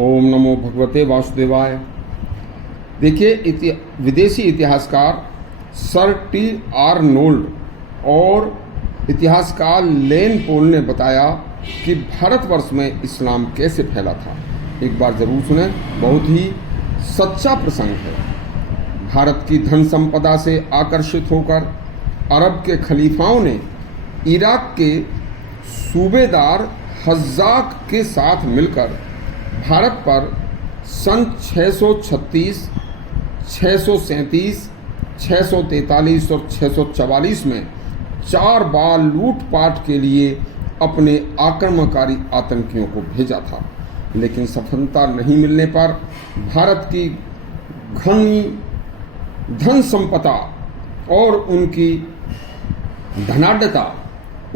ओम नमो भगवते वासुदेवाय। देखिए, विदेशी इतिहासकार सर टी आर्नोल्ड और इतिहासकार लेन पोल ने बताया कि भारतवर्ष में इस्लाम कैसे फैला था। एक बार जरूर सुने, बहुत ही सच्चा प्रसंग है। भारत की धन संपदा से आकर्षित होकर अरब के खलीफाओं ने इराक के सूबेदार हज्जाक के साथ मिलकर भारत पर सन 636, 637, 643 और 644 में 4 बार लूटपाट के लिए अपने आक्रमणकारी आतंकियों को भेजा था। लेकिन सफलता नहीं मिलने पर भारत की घनी धन संपदा और उनकी धनाढ्यता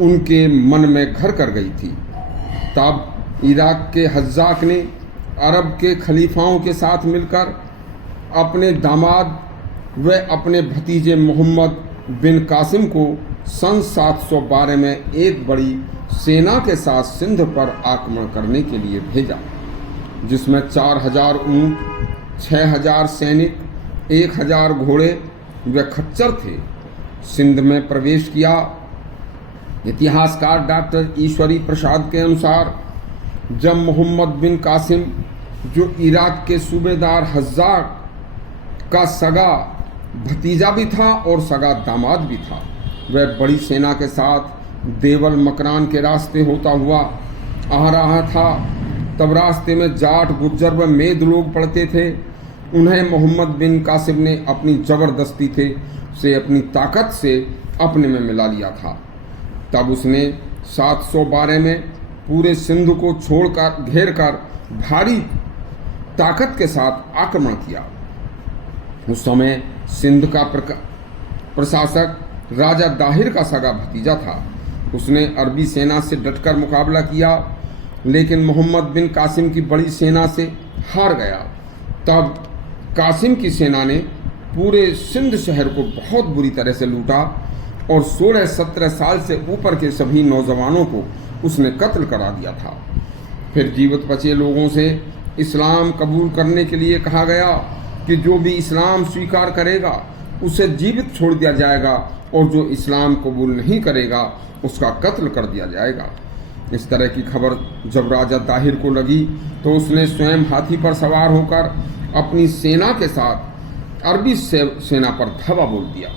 उनके मन में घर कर गई थी। तब इराक के हज्जाक ने अरब के खलीफाओं के साथ मिलकर अपने दामाद व अपने भतीजे मोहम्मद बिन कासिम को सन 712 में एक बड़ी सेना के साथ सिंध पर आक्रमण करने के लिए भेजा, जिसमें 4000 ऊंट, 6000 सैनिक, 1000 घोड़े व खच्चर थे। सिंध में प्रवेश किया। इतिहासकार डॉक्टर ईश्वरी प्रसाद के अनुसार जब मोहम्मद बिन कासिम, जो इराक के सूबेदार हज्जाक का सगा भतीजा भी था और सगा दामाद भी था, वह बड़ी सेना के साथ देवल मकरान के रास्ते होता हुआ आ रहा था, तब रास्ते में जाट, गुज्जर व मेद लोग पड़ते थे। उन्हें मोहम्मद बिन कासिम ने अपनी जबरदस्ती से अपनी ताकत से अपने में मिला लिया था। तब उसने 712 में पूरे सिंध को छोड़कर घेर कर भारी ताकत के साथ आक्रमण किया। उस समय सिंध का प्रशासक राजा दाहिर का सगा भतीजा था। उसने अरबी सेना से डटकर मुकाबला किया, लेकिन मोहम्मद बिन कासिम की बड़ी सेना से हार गया। तब कासिम की सेना ने पूरे सिंध शहर को बहुत बुरी तरह से लूटा और 16-17 साल से ऊपर के सभी नौजवानों को उसने कत्ल करा दिया था। फिर जीवित बचे लोगों से इस्लाम कबूल करने के लिए कहा गया कि जो भी इस्लाम स्वीकार करेगा उसे जीवित छोड़ दिया जाएगा और जो इस्लाम कबूल नहीं करेगा उसका कत्ल कर दिया जाएगा। इस तरह की खबर जब राजा दाहिर को लगी तो उसने स्वयं हाथी पर सवार होकर अपनी सेना के साथ अरबी सेना पर धावा बोल दिया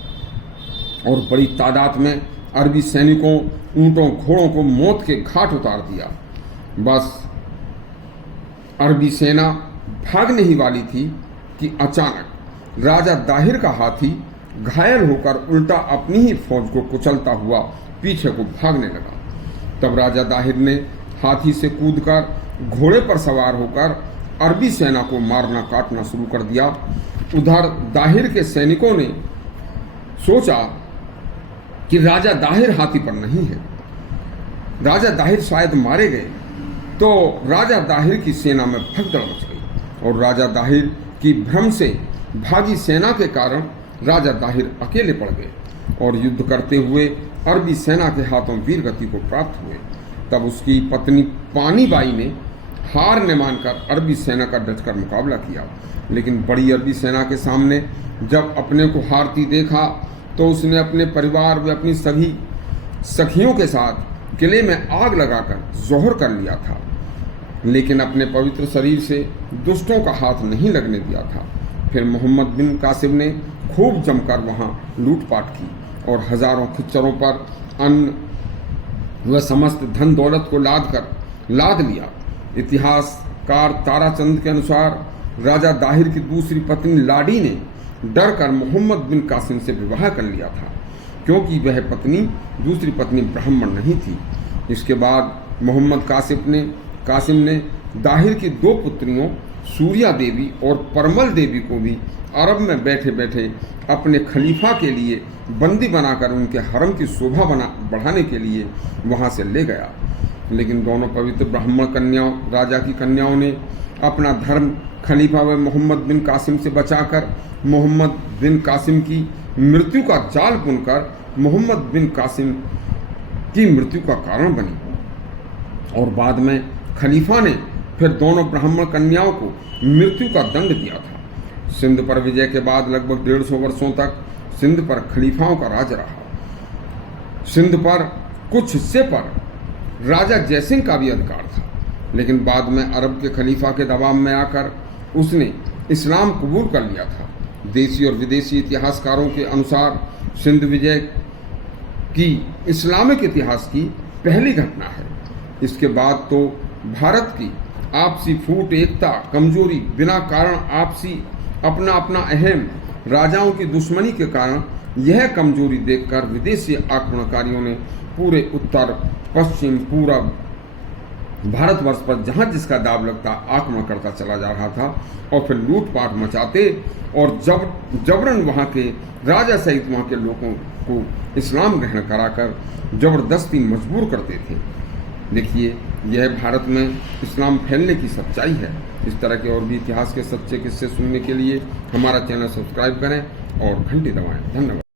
और बड़ी तादाद में अरबी सैनिकों, ऊंटों, घोड़ों को मौत के घाट उतार दिया। बस अरबी सेना भागने ही वाली थी कि अचानक राजा दाहिर का हाथी घायल होकर उल्टा अपनी ही फौज को कुचलता हुआ पीछे को भागने लगा। तब राजा दाहिर ने हाथी से कूदकर घोड़े पर सवार होकर अरबी सेना को मारना काटना शुरू कर दिया। उधर दाहिर के सैनिकों ने सोचा कि राजा दाहिर हाथी पर नहीं है, राजा दाहिर शायद मारे गए। तो राजा दाहिर की सेना में भगदड़ मच गई और राजा दाहिर की भ्रम से भागी सेना के कारण राजा दाहिर अकेले पड़ गए और युद्ध करते हुए अरबी सेना के हाथों वीरगति को प्राप्त हुए। तब उसकी पत्नी पानी बाई ने हार न मानकर अरबी सेना का डटकर मुकाबला किया, लेकिन बड़ी अरबी सेना के सामने जब अपने को हारती देखा तो उसने अपने परिवार व अपनी सभी सखियों के साथ किले में आग लगाकर जोहर कर लिया था, लेकिन अपने पवित्र शरीर से दुष्टों का हाथ नहीं लगने दिया था। फिर मोहम्मद बिन कासिम ने खूब जमकर वहां लूटपाट की और हजारों खच्चरों पर अन्न व समस्त धन दौलत को लाद लिया। इतिहासकार ताराचंद के अनुसार राजा दाहिर की दूसरी पत्नी लाडी ने डर कर मोहम्मद बिन कासिम से विवाह कर लिया था, क्योंकि वह दूसरी पत्नी ब्राह्मण नहीं थी। इसके बाद मोहम्मद कासिम ने दाहिर की 2 पुत्रियों सूर्या देवी और परमल देवी को भी अरब में बैठे बैठे अपने खलीफा के लिए बंदी बनाकर उनके हरम की शोभा बढ़ाने के लिए वहां से ले गया। लेकिन दोनों पवित्र ब्राह्मण कन्याओं, राजा की कन्याओं ने अपना धर्म खलीफा व मोहम्मद बिन कासिम से बचाकर मोहम्मद बिन कासिम की मृत्यु का जाल बुनकर मोहम्मद बिन कासिम की मृत्यु का कारण बनी और बाद में खलीफा ने फिर दोनों ब्राह्मण कन्याओं को मृत्यु का दंड दिया था। सिंध पर विजय के बाद लगभग 150 वर्षों तक सिंध पर खलीफाओं का राज रहा। सिंध पर कुछ हिस्से पर राजा जयसिंह का भी अधिकार था, लेकिन बाद में अरब के खलीफा के दबाव में आकर उसने इस्लाम कबूल कर लिया था। देसी और विदेशी इतिहासकारों के अनुसार सिंध विजय की इस्लामिक इतिहास की पहली घटना है। इसके बाद तो भारत की आपसी फूट, एकता, कमजोरी, बिना कारण आपसी अपना अपना अहम, राजाओं की दुश्मनी के कारण यह कमजोरी देखकर विदेशी आक्रमणकारियों ने पूरे उत्तर, पश्चिम, पूरब भारतवर्ष पर जहां जिसका दाव लगता आक्रमण करता चला जा रहा था और फिर लूटपाट मचाते और जबरन वहां के राजा सहित वहां के लोगों को इस्लाम ग्रहण कराकर जबरदस्ती मजबूर करते थे। देखिए, यह भारत में इस्लाम फैलने की सच्चाई है। इस तरह के और भी इतिहास के सच्चे किस्से सुनने के लिए हमारा चैनल सब्सक्राइब करें और घंटी दबाएं। धन्यवाद।